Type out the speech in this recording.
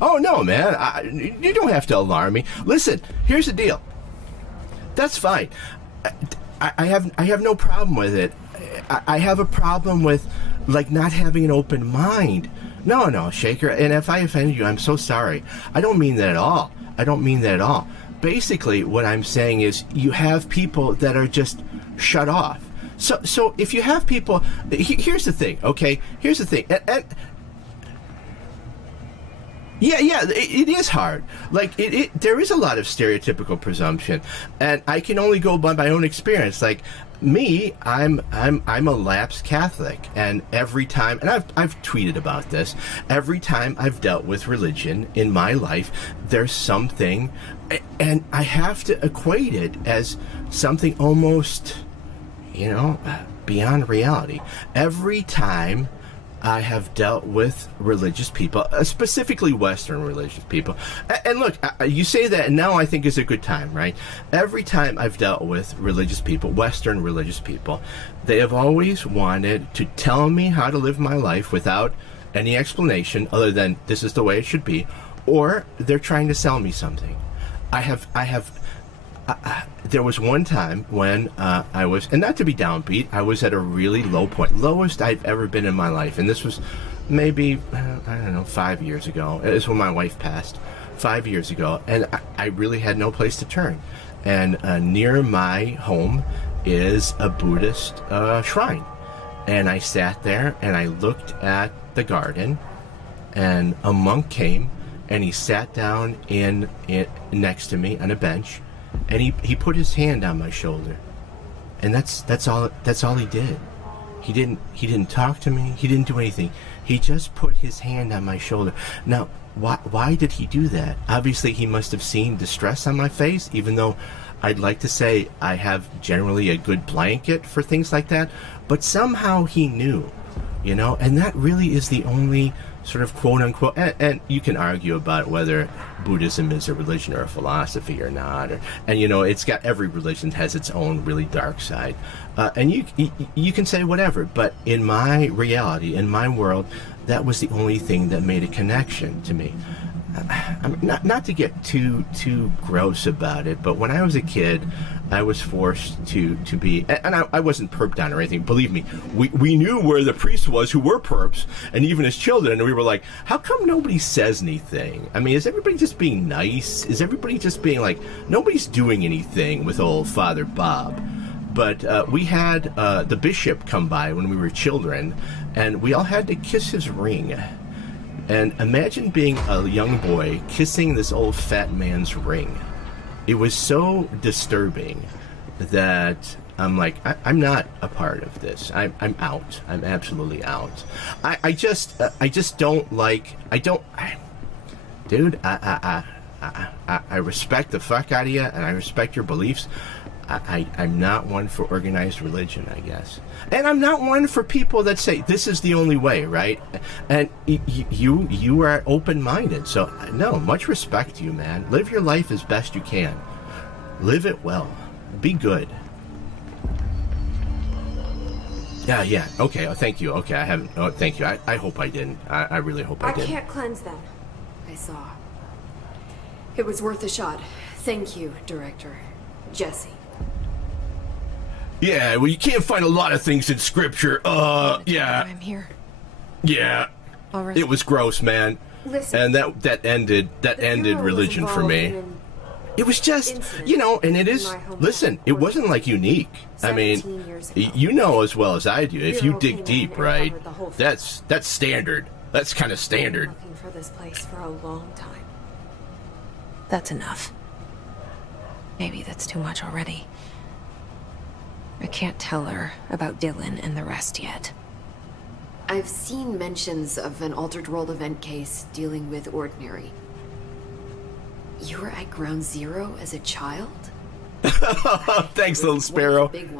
Oh, no, man. You don't have to alarm me. Listen, here's the deal. That's fine. I have no problem with it. I have a problem with, like, not having an open mind. No, Shaker. And if I offended you, I'm so sorry. I don't mean that at all. Basically, what I'm saying is you have people that are just shut off. So if you have people, here's the thing, okay? Here's the thing. And yeah, it is hard. Like, there is a lot of stereotypical presumption, and I can only go by my own experience. Like, me, I'm a lapsed Catholic, and every time, and I've tweeted about this, every time I've dealt with religion in my life, there's something, and I have to equate it as something almost, beyond reality. Every time I have dealt with religious people, specifically Western religious people. And look, you say that, and now I think is a good time, right? Every time I've dealt with religious people, Western religious people, they have always wanted to tell me how to live my life without any explanation other than this is the way it should be, or they're trying to sell me something. There was one time when I was, and not to be downbeat, I was at a really low point, lowest I've ever been in my life. And this was maybe, 5 years ago. It was when my wife passed, 5 years ago. And I really had no place to turn. And near my home is a Buddhist shrine. And I sat there and I looked at the garden, and a monk came and he sat down in next to me on a bench. And he put his hand on my shoulder, and that's all he did. He didn't talk to me. He didn't do anything. He just put his hand on my shoulder. Now, why did he do that? Obviously, he must have seen distress on my face, even though I'd like to say I have generally a good blanket for things like that. But somehow he knew, and that really is the only sort of quote unquote, and you can argue about whether Buddhism is a religion or a philosophy or not, and it's got, every religion has its own really dark side, and you can say whatever, but in my reality, in my world, that was the only thing that made a connection to me. I mean, not to get too gross about it, but when I was a kid, I was forced to be, and I wasn't perped on or anything. Believe me, we knew where the priest was who were perps, and even as children, and we were like, how come nobody says anything? I mean, is everybody just being nice? Is everybody just being like, nobody's doing anything with old Father Bob? But we had the bishop come by when we were children, and we all had to kiss his ring. And imagine being a young boy kissing this old fat man's ring. It was so disturbing that I'm like, I'm not a part of this. I'm out. I'm absolutely out. I just don't like. Dude, I respect the fuck out of you, and I respect your beliefs. I'm not one for organized religion, I guess. And I'm not one for people that say this is the only way, right? And you are open-minded. So, no, much respect to you, man. Live your life as best you can. Live it well. Be good. Yeah. Okay, thank you. Okay, I haven't... Oh, thank you. I hope I didn't. I really hope I didn't. I can't cleanse them. I saw. It was worth a shot. Thank you, Director. Jesse. Yeah, well, you can't find a lot of things in scripture. Yeah. I'm here. Yeah. It was gross, man. Listen, and that ended religion for me. It was just, and it is, listen, it wasn't like unique. I mean, you know as well as I do, if you dig deep, right, that's standard. That's kind of standard. Looking for this place for a long time. That's enough. Maybe that's too much already. I can't tell her about Dylan and the rest yet. I've seen mentions of an Altered World event case dealing with Ordinary. You were at Ground Zero as a child? Thanks, little sparrow. Big one.